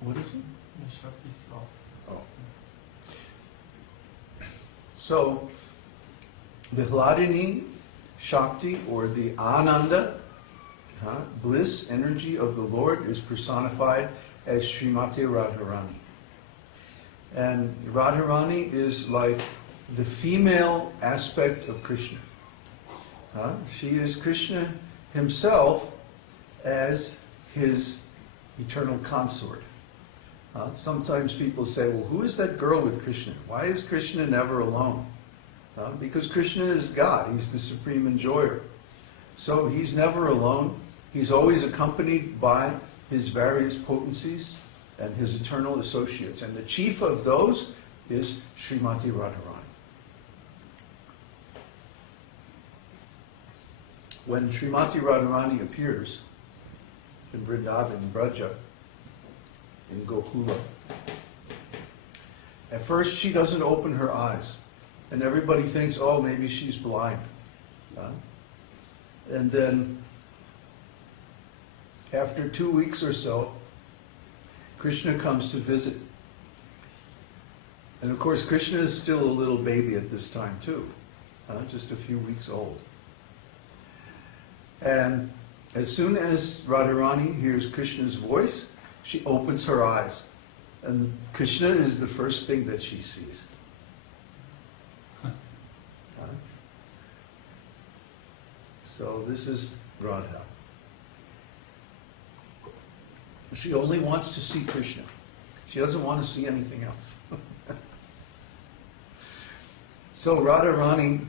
What is it? The Shakti soft. Oh. So, the Hladini Shakti, or the Ananda, bliss, energy of the Lord, is personified as Śrīmatī Rādhārāṇī. And Radharani is like the female aspect of Krishna. She is Krishna himself as his eternal consort. Sometimes people say, well, who is that girl with Krishna? Why is Krishna never alone? Because Krishna is God. He's the supreme enjoyer. So he's never alone. He's always accompanied by his various potencies and his eternal associates. And the chief of those is Śrīmatī Rādhārāṇī. When Śrīmatī Rādhārāṇī appears in Vrindavan, in Braja, in Gokula, at first she doesn't open her eyes. And everybody thinks, oh, maybe she's blind. And then, after 2 weeks or so, Krishna comes to visit. And of course, Krishna is still a little baby at this time too, just a few weeks old. And as soon as Radharani hears Krishna's voice, she opens her eyes. And Krishna is the first thing that she sees. So this is Radha. She only wants to see Krishna. She doesn't want to see anything else. So Radharani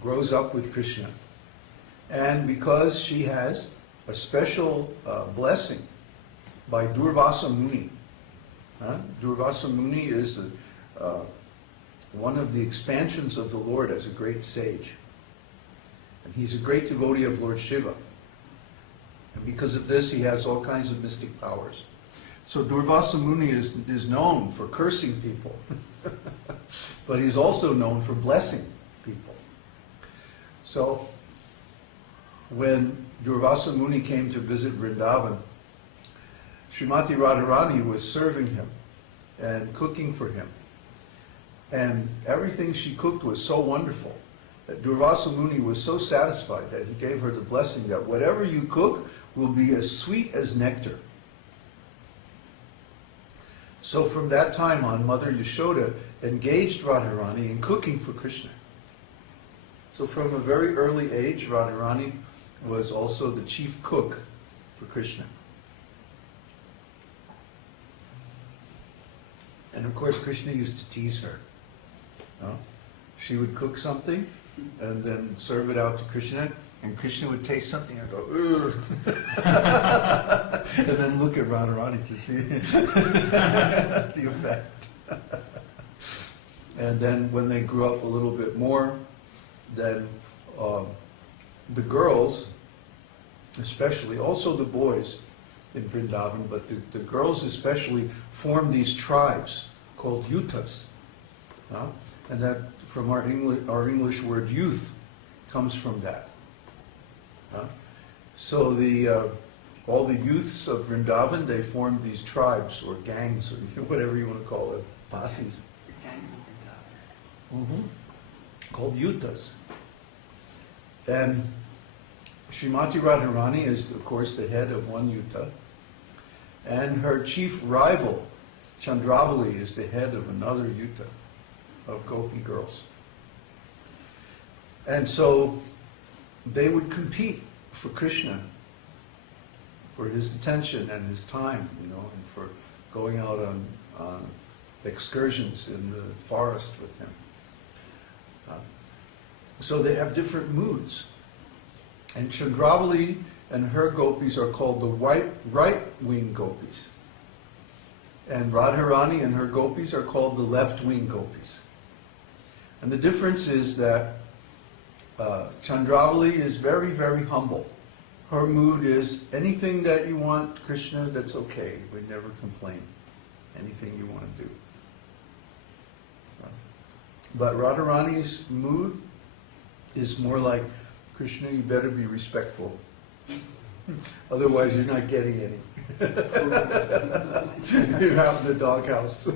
grows up with Krishna. And because she has a special blessing by Durvasa Muni. Durvasa Muni is one of the expansions of the Lord as a great sage. And he's a great devotee of Lord Shiva. And because of this, he has all kinds of mystic powers. So Durvasa Muni is known for cursing people. But he's also known for blessing people. So when Durvasa Muni came to visit Vrindavan, Śrīmatī Rādhārāṇī was serving him and cooking for him. And everything she cooked was so wonderful that Durvasa Muni was so satisfied that he gave her the blessing that whatever you cook will be as sweet as nectar. So from that time on, Mother Yashoda engaged Radharani in cooking for Krishna. So from a very early age, Radharani was also the chief cook for Krishna. And of course, Krishna used to tease her. She would cook something and then serve it out to Krishna, and Krishna would taste something and go, ugh. And then look at Radharani to see the effect. And then when they grew up a little bit more, then the girls, especially, also the boys in Vrindavan, but the girls especially, formed these tribes called yutas. And that, from our English word youth, comes from that. So all the youths of Vrindavan, they formed these tribes, or gangs, or whatever you want to call it, posses. The gangs of Vrindavan. Called yutas. And Śrīmatī Rādhārāṇī is, of course, the head of one yuta. And her chief rival, Chandravali, is the head of another yuta of gopi girls. And so they would compete for Krishna, for his attention and his time, and for going out on excursions in the forest with him. So they have different moods. And Chandravali and her gopis are called the right-wing gopis. And Radharani and her gopis are called the left-wing gopis. And the difference is that Chandravali is very, very humble. Her mood is, anything that you want, Krishna, that's okay. We never complain. Anything you want to do. But Radharani's mood is more like, Krishna, you better be respectful. Otherwise, you're not getting any. You're out in the doghouse.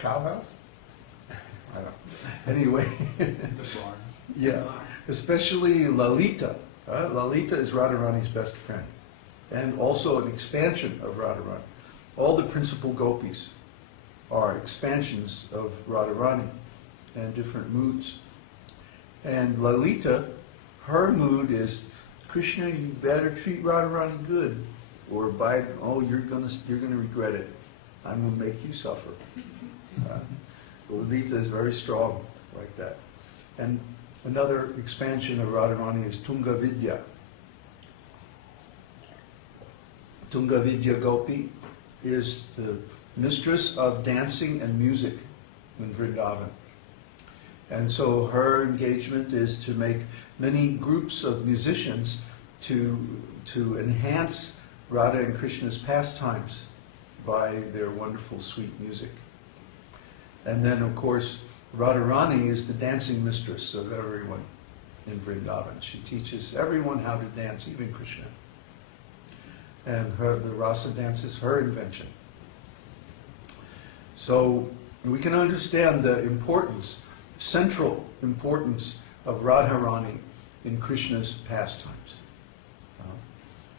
Cowhouse? I don't know. Anyway. The barn. Yeah. Especially Lalita. Lalita is Radharani's best friend. And also an expansion of Radharani. All the principal gopis are expansions of Radharani and different moods. And Lalita, her mood is, Krishna, you better treat Radharani good, or you're gonna regret it. I'm gonna make you suffer. Lalita is very strong like that. And another expansion of Radharani is Tunga Vidya. Tunga Vidya Gopi is the mistress of dancing and music in Vrindavan. And so her engagement is to make many groups of musicians to enhance Radha and Krishna's pastimes by their wonderful sweet music. And then of course Radharani is the dancing mistress of everyone in Vrindavan. She teaches everyone how to dance, even Krishna. And the rasa dance is her invention. So we can understand the importance, central importance of Radharani in Krishna's pastimes.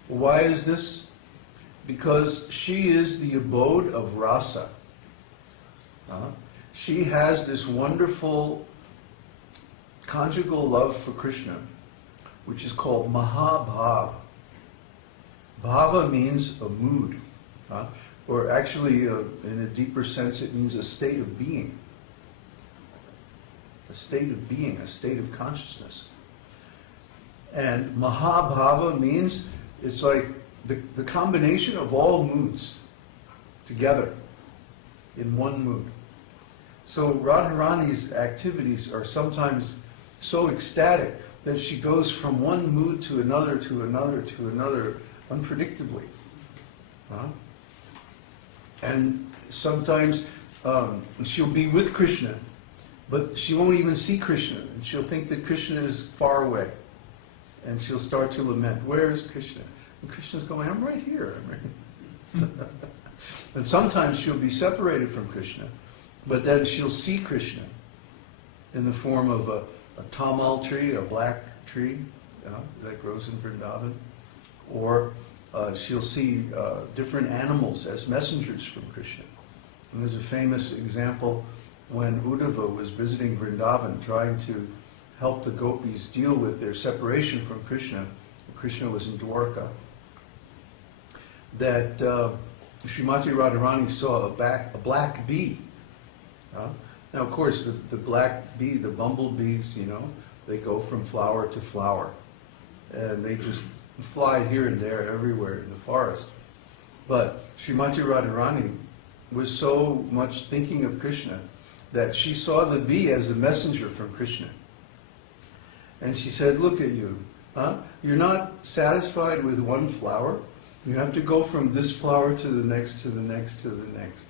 Why is this? Because she is the abode of rasa. She has this wonderful conjugal love for Krishna, which is called Mahabhava. Bhava means a mood, or actually, in a deeper sense, it means a state of being. A state of being, a state of consciousness. And Mahabhava means it's like the combination of all moods together in one mood. So Radharani's activities are sometimes so ecstatic that she goes from one mood to another, unpredictably. And sometimes she'll be with Krishna, but she won't even see Krishna, and she'll think that Krishna is far away. And she'll start to lament, where is Krishna? And Krishna's going, I'm right here. And sometimes she'll be separated from Krishna, but then she'll see Krishna in the form of a tamal tree, a black tree, that grows in Vrindavan. Or she'll see different animals as messengers from Krishna. And there's a famous example when Uddhava was visiting Vrindavan, trying to help the gopis deal with their separation from Krishna. Krishna was in Dwarka. That Śrīmatī Rādhārāṇī saw a black bee. Now, of course, the black bee, the bumblebees, they go from flower to flower. And they just fly here and there, everywhere in the forest. But Śrīmatī Rādhārāṇī was so much thinking of Krishna that she saw the bee as a messenger from Krishna. And she said, look at you. You're not satisfied with one flower. You have to go from this flower to the next, to the next, to the next.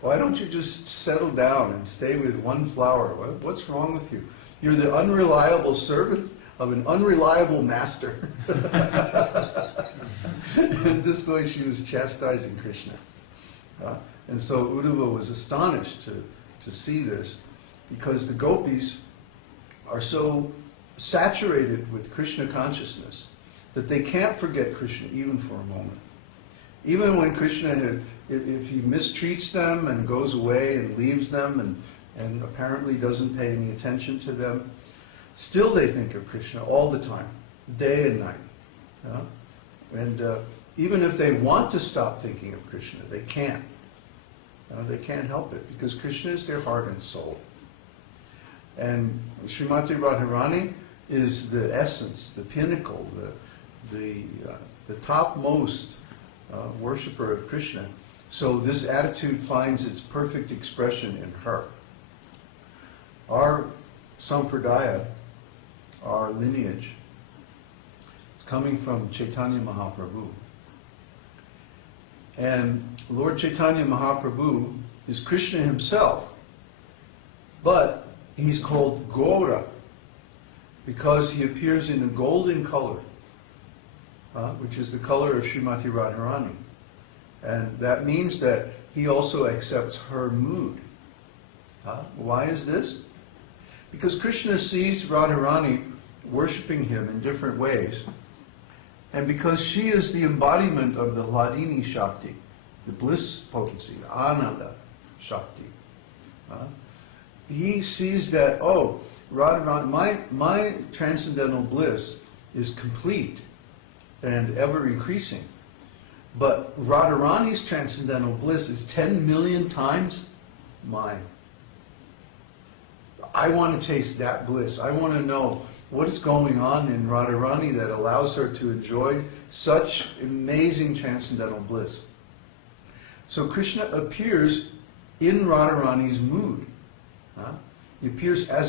Why don't you just settle down and stay with one flower? What's wrong with you? You're the unreliable servant of an unreliable master. And this way she was chastising Krishna. And so Uddhava was astonished to see this, because the gopis are so saturated with Krishna consciousness that they can't forget Krishna even for a moment. Even when Krishna, if he mistreats them and goes away and leaves them and apparently doesn't pay any attention to them, still they think of Krishna all the time, day and night. And even if they want to stop thinking of Krishna, they can't. They can't help it, because Krishna is their heart and soul. And Śrīmatī Rādhārāṇī is the essence, the pinnacle, the topmost worshipper of Krishna. So this attitude finds its perfect expression in her. Our sampradaya, our lineage, is coming from Chaitanya Mahaprabhu. And Lord Chaitanya Mahaprabhu is Krishna himself, but he's called Gaura because he appears in a golden color which is the color of Śrīmatī Rādhārāṇī. And that means that he also accepts her mood. Why is this? Because Krishna sees Radharani worshipping him in different ways, and because she is the embodiment of the Hladini Shakti, the bliss potency, the Ananda Shakti, he sees that, oh, Radharani, my transcendental bliss is complete and ever increasing. But Radharani's transcendental bliss is 10 million times mine. I want to taste that bliss. I want to know what is going on in Radharani that allows her to enjoy such amazing transcendental bliss. So Krishna appears in Radharani's mood. He appears as